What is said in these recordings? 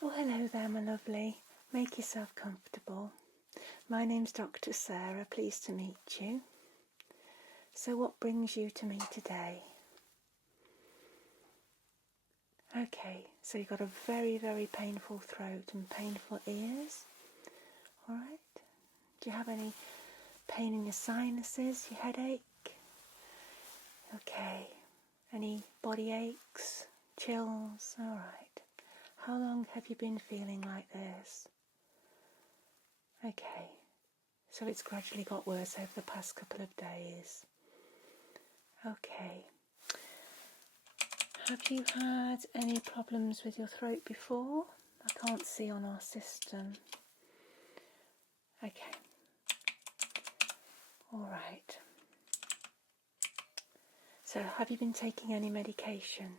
Oh, hello there, my lovely. Make yourself comfortable. My name's Dr. Sarah. Pleased to meet you. So what brings you to me today? Okay, so you've got a very, very painful throat and painful ears. All right. Do you have any pain in your sinuses, your headache? Okay. Any body aches, chills? All right. How long have you been feeling like this? Okay. So it's gradually got worse over the past couple of days. Okay. Have you had any problems with your throat before? I can't see on our system. Okay. All right. So have you been taking any medication?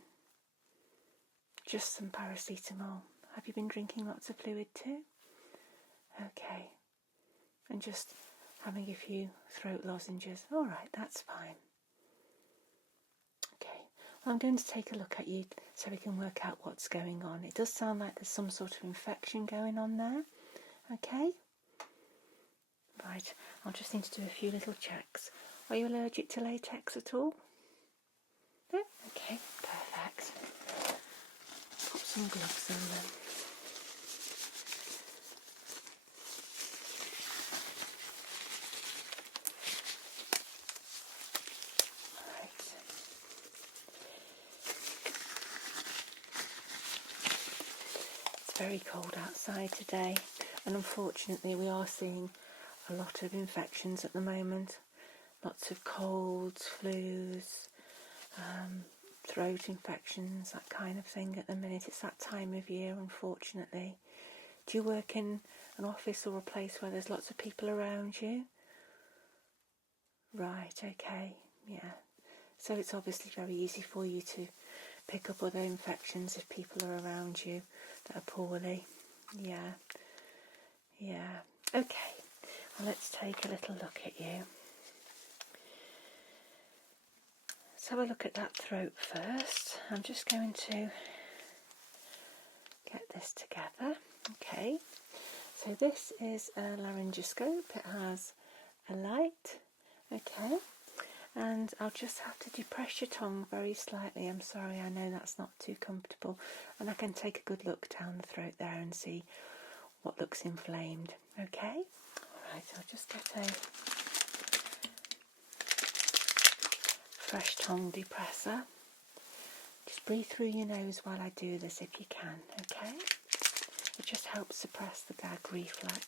Just some paracetamol. Have you been drinking lots of fluid too? Okay. And just having a few throat lozenges. All right, that's fine. Okay. Well, I'm going to take a look at you so we can work out what's going on. It does sound like there's some sort of infection going on there. Okay. Right. I'll just need to do a few little checks. Are you allergic to latex at all? No? Okay, perfect. Put some gloves on then. Right. It's very cold outside today, and unfortunately we are seeing a lot of infections at the moment. Lots of colds, flus, throat infections, that kind of thing at the minute. It's that time of year, unfortunately. Do you work in an office or a place where there's lots of people around you? Right, okay, yeah. So it's obviously very easy for you to pick up other infections if people are around you that are poorly. Yeah, yeah. Okay, well, let's take a little look at you. Let's have a look at that throat first. I'm just going to get this together. Okay, so this is a laryngoscope. It has a light. Okay, and I'll just have to depress your tongue very slightly. I'm sorry, I know that's not too comfortable. And I can take a good look down the throat there and see what looks inflamed. Okay, alright, I'll just get a fresh tongue depressor. Just breathe through your nose while I do this if you can, okay? It just helps suppress the gag reflex,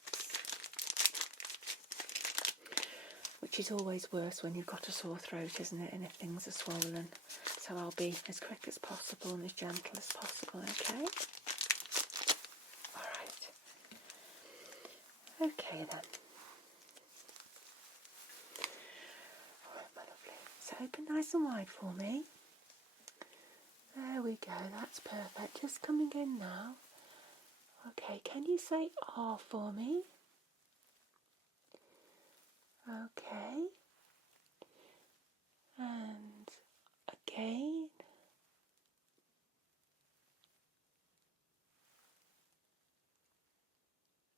which is always worse when you've got a sore throat, isn't it? And if things are swollen. So I'll be as quick as possible and as gentle as possible, okay? Alright. Okay then. Alright, my lovely. So open nice and wide for me. There we go, that's perfect. Just coming in now. Okay, can you say "ah" for me? Okay. And again.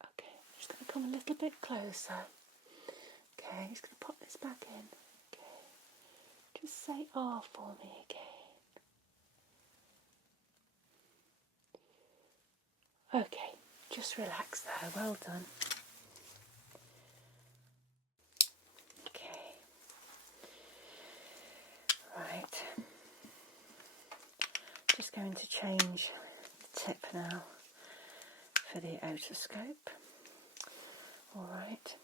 Okay, I'm just going to come a little bit closer. Okay, just going to pop this back in. Okay, just say "ah" for me again. Okay, just relax there, well done. Okay, right. Just going to change the tip now for the otoscope. Alright,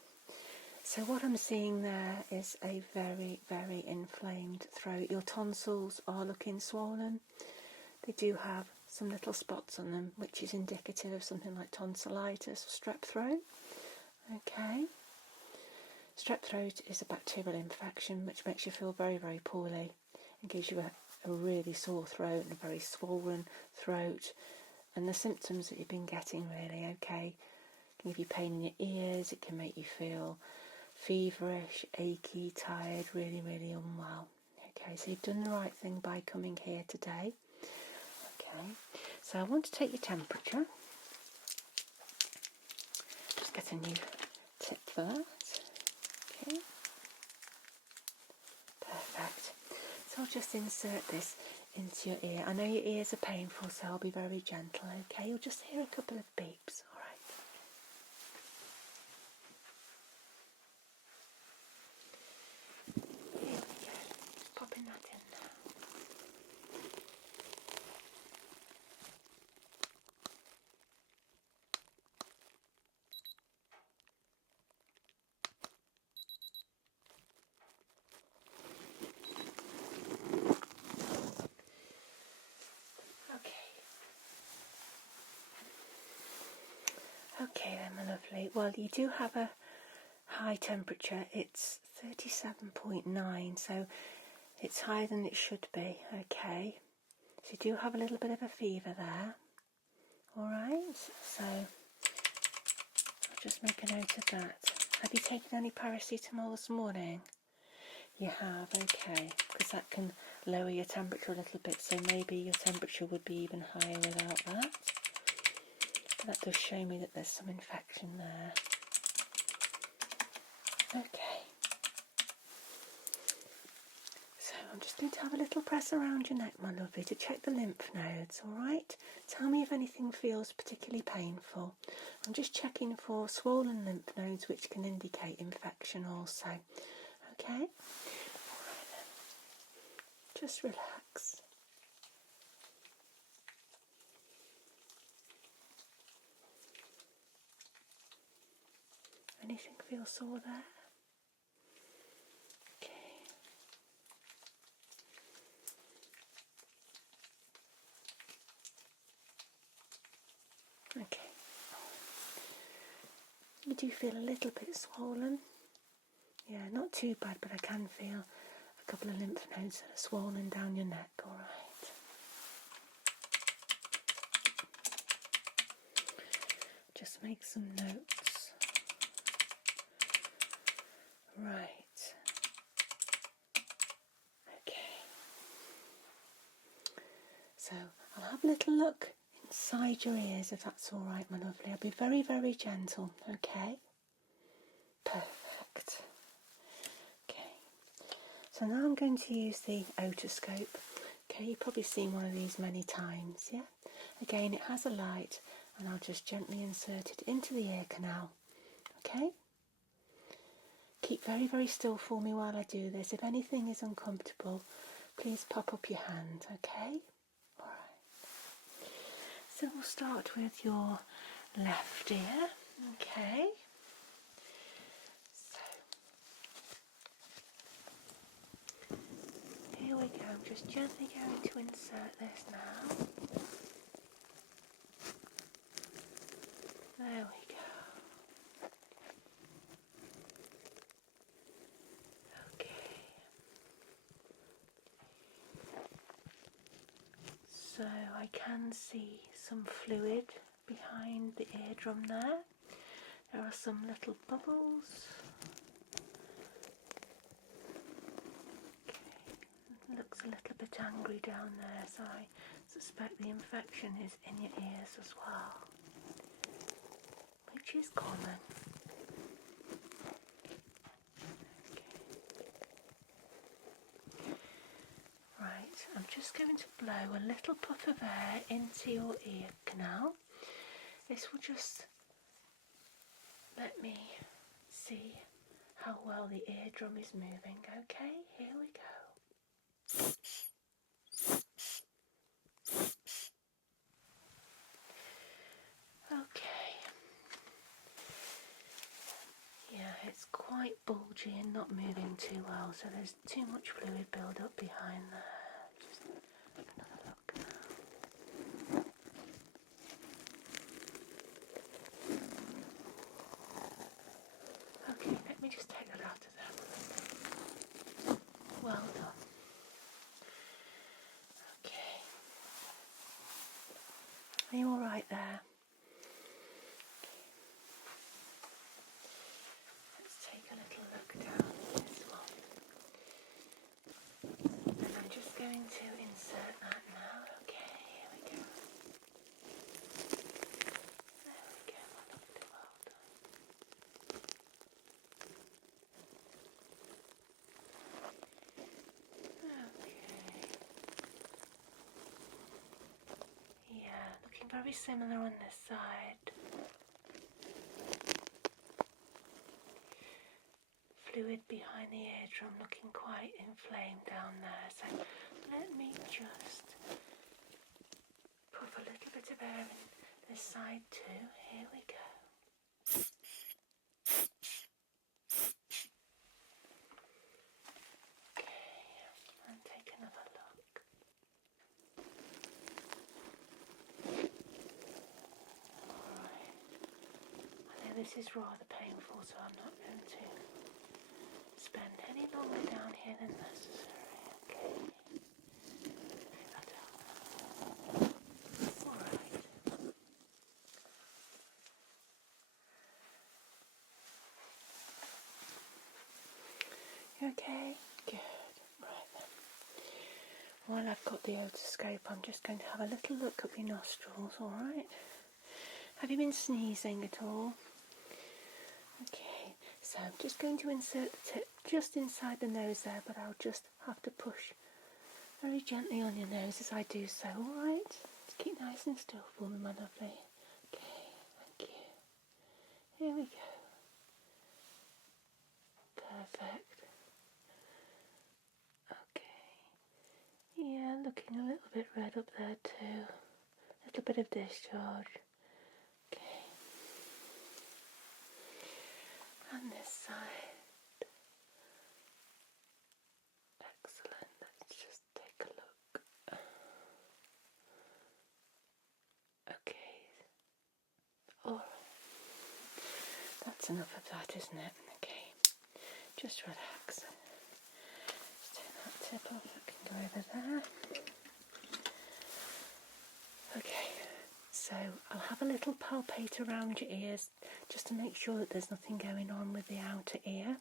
so what I'm seeing there is a very, very inflamed throat. Your tonsils are looking swollen. They do have some little spots on them, which is indicative of something like tonsillitis or strep throat. Okay. Strep throat is a bacterial infection which makes you feel very, very poorly and gives you a really sore throat and a very swollen throat. And the symptoms that you've been getting, really, okay, can give you pain in your ears, it can make you feel feverish, achy, tired, really, really unwell. Okay, so you've done the right thing by coming here today. Okay, so I want to take your temperature. get a new tip for that. Okay, perfect. So I'll just insert this into your ear. I know your ears are painful, so I'll be very gentle, okay? You'll just hear a couple of beeps, alright? Here we go. Just popping that in now. Okay then, my lovely. Well, you do have a high temperature. It's 37.9, so it's higher than it should be, okay? So you do have a little bit of a fever there. Alright, so I'll just make a note of that. Have you taken any paracetamol this morning? You have, okay, because that can lower your temperature a little bit, so maybe your temperature would be even higher without that. But that does show me that there's some infection there. Okay. So I'm just going to have a little press around your neck, my lovely, to check the lymph nodes, alright? Tell me if anything feels particularly painful. I'm just checking for swollen lymph nodes, which can indicate infection also. Okay? Alright then. Just relax. Anything feel sore there? Okay. Okay. You do feel a little bit swollen. Yeah, not too bad, but I can feel a couple of lymph nodes that are swollen down your neck, alright. Just make some notes. Right. Okay. So I'll have a little look inside your ears if that's alright, my lovely. I'll be very, very gentle, okay? Perfect. Okay. So now I'm going to use the otoscope. Okay, you've probably seen one of these many times, yeah? Again, it has a light, and I'll just gently insert it into the ear canal, okay? Keep very, very still for me while I do this. If anything is uncomfortable, please pop up your hand, okay? Alright. So we'll start with your left ear, okay? So, here we go. I'm just gently going to insert this now. There we go. Okay. So I can see some fluid behind the eardrum there. There are some little bubbles. Okay. Looks a little bit angry down there, so I suspect the infection is in your ears as well, which is common. Right, I'm just going to blow a little puff of air into your ear canal. This will just let me see how well the eardrum is moving. Okay, here we go. Okay. Yeah, it's quite bulgy and not moving too well, so there's too much fluid build up behind there. Just another look now. Okay, let me just take that out of there. Well done. Okay. Are you alright there? Let's take a little look down at this one. And I'm just going to insert that now. Okay, here we go. There we go, well done. very similar on this side. Fluid behind the eardrum looking quite inflamed down there. So let me just puff a little bit of air in this side too. Here we go. Okay, and take another look. Alright. I know this is rather painful, so I'm not going to spend any longer down here than necessary. Okay. That helps. Alright. You okay? Good. Right then. While I've got the otoscope, I'm just going to have a little look up your nostrils, alright? Have you been sneezing at all? Okay, so I'm just going to insert the tip just inside the nose there, but I'll just have to push very gently on your nose as I do so, alright? Just keep nice and still for me, my lovely. Okay, thank you. Here we go. Perfect. Okay. Yeah, looking a little bit red up there too. A little bit of discharge. Okay. And this side. Excellent. Let's just take a look. Okay. Alright. That's enough of that, isn't it? Okay. Just relax. Just turn that tip off. I can go over there. Okay. So I'll have a little palpate around your ears just to make sure that there's nothing going on with the outer ear.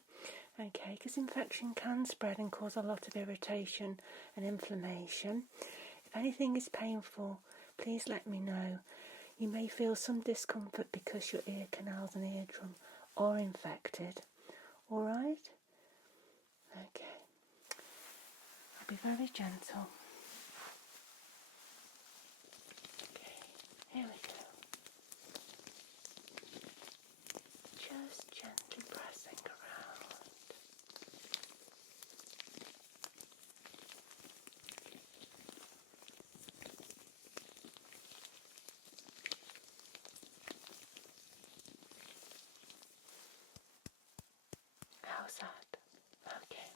Okay, because infection can spread and cause a lot of irritation and inflammation. If anything is painful, please let me know. You may feel some discomfort because your ear canals and eardrum are infected. Alright? Okay. I'll be very gentle. Here we go. Just gently pressing around. How's that? Okay.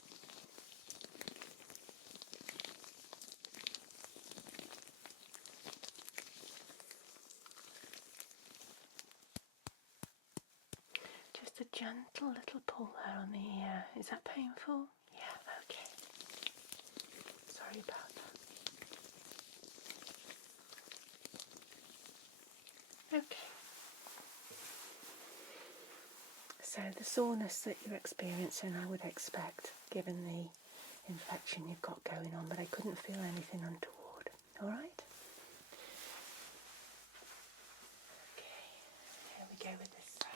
Just a gentle little pull there on the ear. Is that painful? Yeah, okay. Sorry about that. Okay. So the soreness that you're experiencing, I would expect, given the infection you've got going on, but I couldn't feel anything untoward. Alright? Okay, here we go with this side.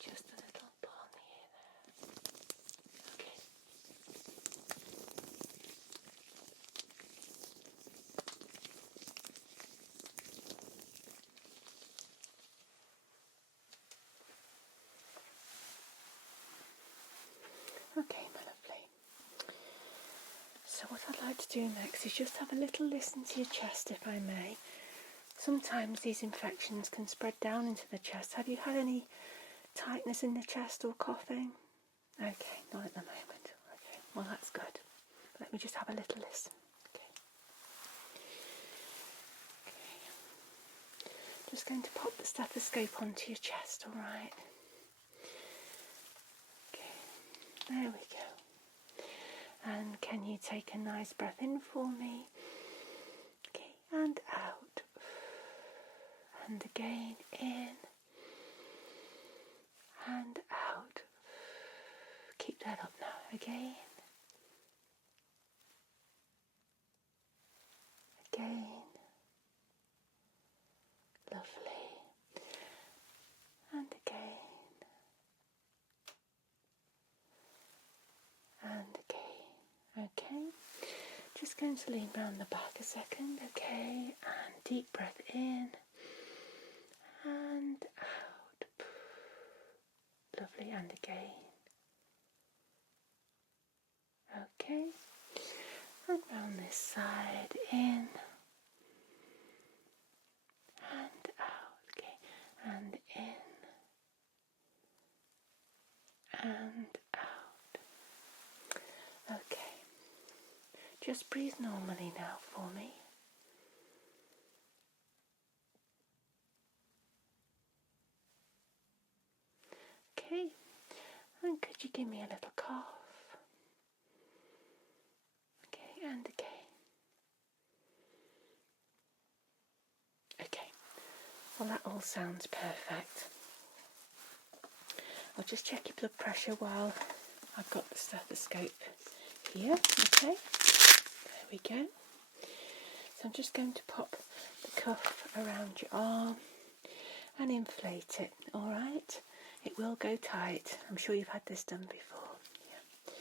Just a little pull on the ear there. Okay. Okay, my lovely. So what I'd like to do next is just have a little listen to your chest, if I may. Sometimes these infections can spread down into the chest. Have you had any tightness in the chest or coughing? Okay, not at the moment. Okay, well that's good. Let me just have a little listen. Okay. Just going to pop the stethoscope onto your chest, alright? Okay, there we go. And can you take a nice breath in for me? Okay, and out. And again, in and out. Keep that up now. Again. Again. Lovely. And again. And again. Okay. Just going to lean round the back a second. Okay. And deep breath in. And out. Lovely. And again. Okay. And round this side. In. And out. Okay. And in. And out. Okay. Just breathe normally now for me. Okay. And could you give me a little cough? Okay, and again. Okay. Well, that all sounds perfect. I'll just check your blood pressure while I've got the stethoscope here. Okay. There we go. So I'm just going to pop the cuff around your arm and inflate it. All right. It will go tight. I'm sure you've had this done before. Yeah.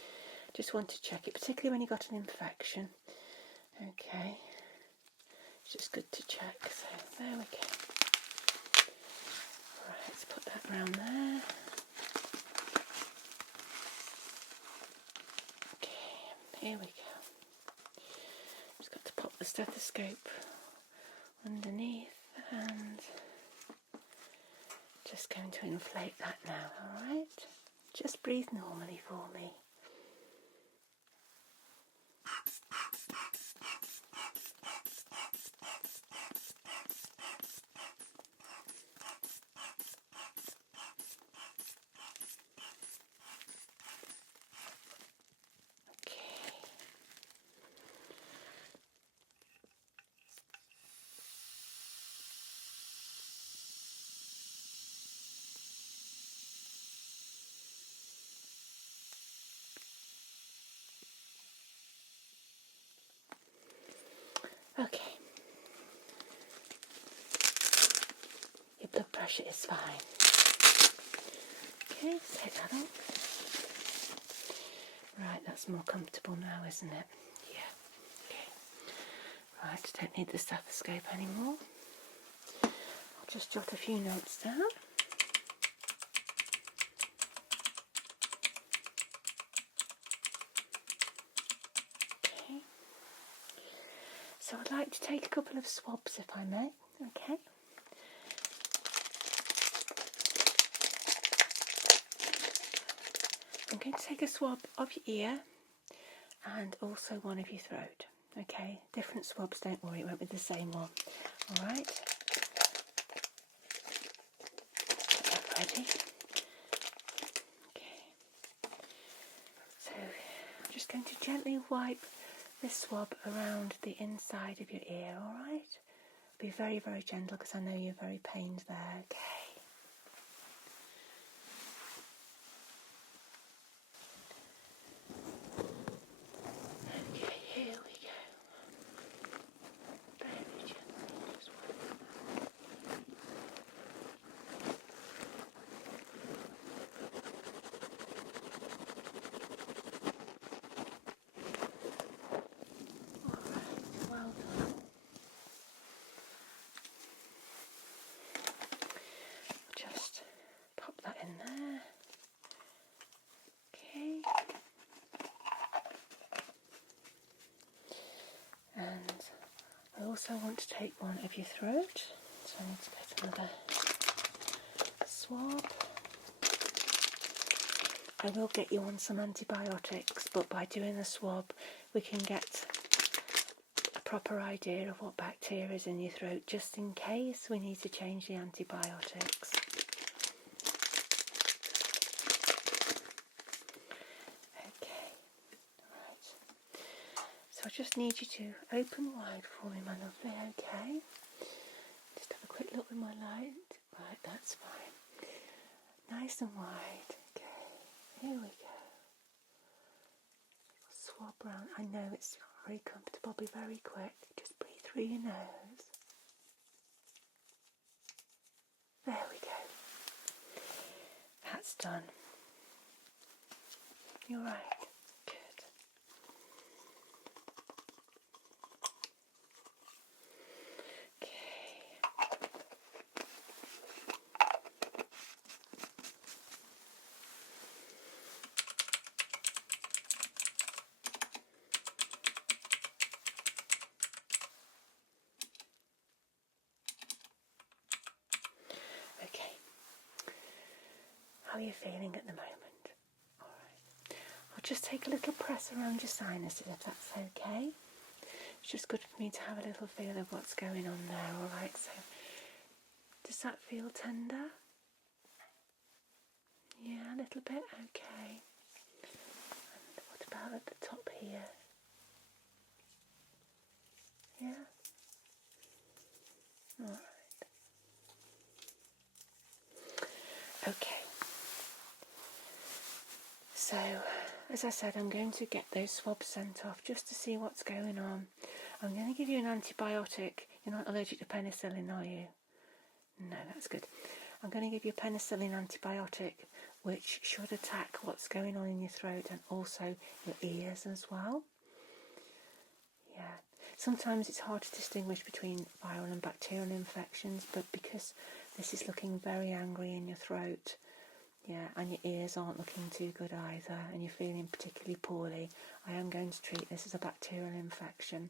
Just want to check it, particularly when you've got an infection. Okay. It's just good to check. So there we go. All right, let's put that around there. Okay, here we go. Just got to pop the stethoscope underneath and just going to inflate that now, alright? Just breathe normally for me. Okay. Your blood pressure is fine. Okay, take that off. Right, that's more comfortable now, isn't it? Yeah. Okay. Right, don't need the stethoscope anymore. I'll just jot a few notes down. Okay. So I'd like to take a couple of swabs, if I may. Okay. I'm going to take a swab of your ear and also one of your throat. Okay, different swabs, don't worry, it won't be the same one. Alright. Get that ready. Okay. So I'm just going to gently wipe this swab around the inside of your ear, alright? Be very, very gentle because I know you're very pained there. Okay. Just pop that in there. Okay. And I also want to take one of your throat. So I need to get another swab. I will get you on some antibiotics, but by doing the swab we can get a proper idea of what bacteria is in your throat, just in case we need to change the antibiotics. Okay, right. So I just need you to open wide for me, my lovely, okay? Just have a quick look with my light. Right, that's fine. Nice and wide. Okay, here we go. Swab round. I know it's not very comfortable. Be very quick. Just breathe through your nose. There we go. That's done. You're right. Good. Okay. How are you feeling at the moment? All right. I'll just take a little press around your sinuses if that's okay. It's just good for me to have a little feel of what's going on there. All right. So, does that feel tender? Yeah, a little bit. Okay. And what about at the top here? Yeah. All right. Okay. So, as I said, I'm going to get those swabs sent off just to see what's going on. I'm going to give you an antibiotic. You're not allergic to penicillin, are you? No, that's good. I'm going to give you a penicillin antibiotic, which should attack what's going on in your throat and also your ears as well. Yeah. Sometimes it's hard to distinguish between viral and bacterial infections, but because this is looking very angry in your throat, yeah, and your ears aren't looking too good either, and you're feeling particularly poorly, I am going to treat this as a bacterial infection.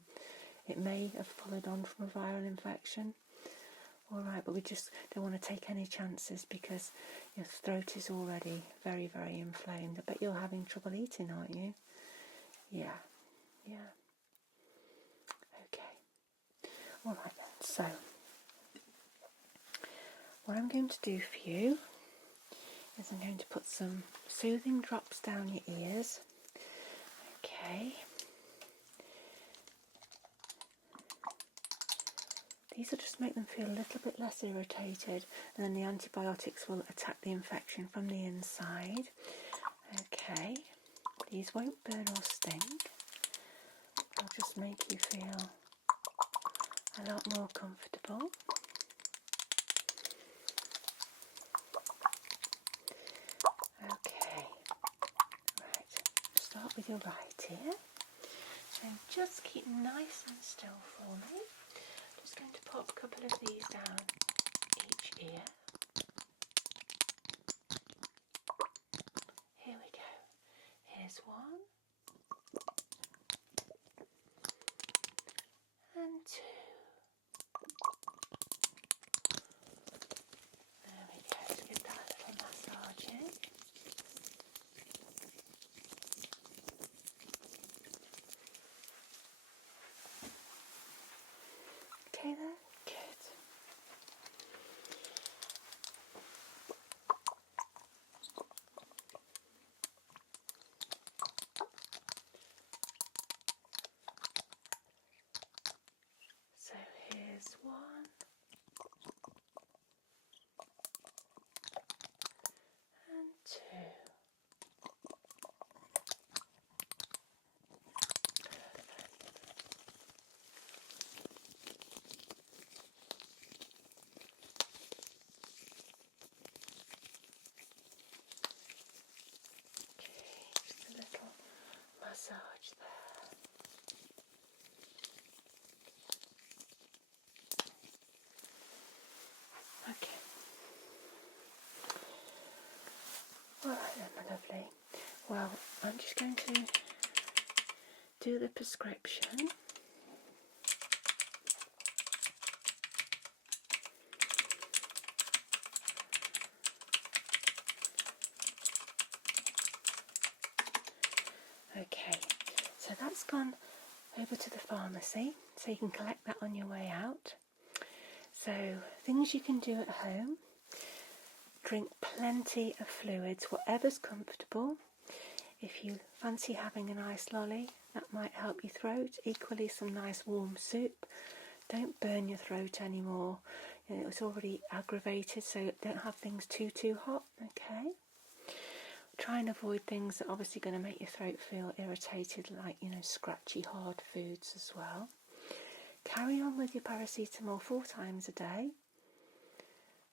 It may have followed on from a viral infection. All right, but we just don't want to take any chances because your throat is already very, very inflamed. I bet you're having trouble eating, aren't you? Yeah. Okay. All right then. So, what I'm going to do for you is I'm going to put some soothing drops down your ears. Okay. These will just make them feel a little bit less irritated, and then the antibiotics will attack the infection from the inside. Okay. These won't burn or sting. They'll just make you feel a lot more comfortable. Okay. Right. Start with your right ear. So just keep nice and still for me. Just going to pop a couple of these down each ear. Here we go. Here's one. And two. There we go. Let's get that little massage in. Okay there? Good. So here's one. And two. Just a little massage there. Okay. Alright then, my lovely. Well, I'm just going to do the prescription. Okay, so that's gone over to the pharmacy, so you can collect that on your way out. So, things you can do at home: drink plenty of fluids, whatever's comfortable. If you fancy having an ice lolly, that might help your throat. Equally, some nice warm soup. Don't burn your throat anymore. It's already aggravated, so don't have things too hot, okay? Try and avoid things that are obviously going to make your throat feel irritated, like, scratchy, hard foods as well. Carry on with your paracetamol 4 times a day.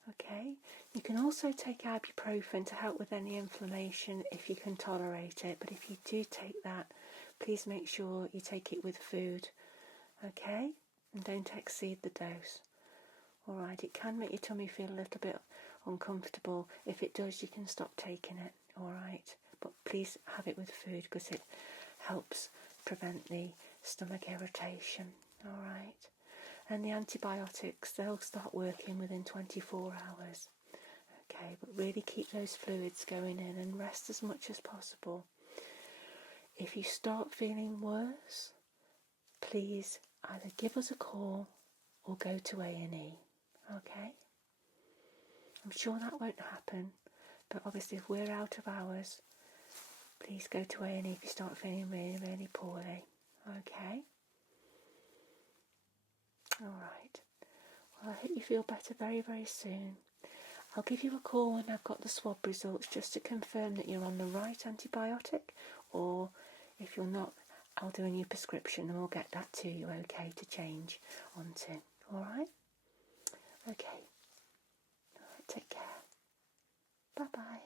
Okay, you can also take ibuprofen to help with any inflammation if you can tolerate it, but if you do take that, please make sure you take it with food, okay? And don't exceed the dose. Alright, it can make your tummy feel a little bit uncomfortable. If it does, you can stop taking it, alright? But please have it with food because it helps prevent the stomach irritation, alright? And the antibiotics, they'll start working within 24 hours. Okay, but really keep those fluids going in and rest as much as possible. If you start feeling worse, please either give us a call or go to A&E. Okay? I'm sure that won't happen, but obviously if we're out of hours, please go to A&E if you start feeling really, really poorly. Okay? Alright. Well, I hope you feel better very, very soon. I'll give you a call when I've got the swab results just to confirm that you're on the right antibiotic, or if you're not, I'll do a new prescription and we'll get that to you, okay, to change onto. Alright? Okay. Alright, take care. Bye-bye.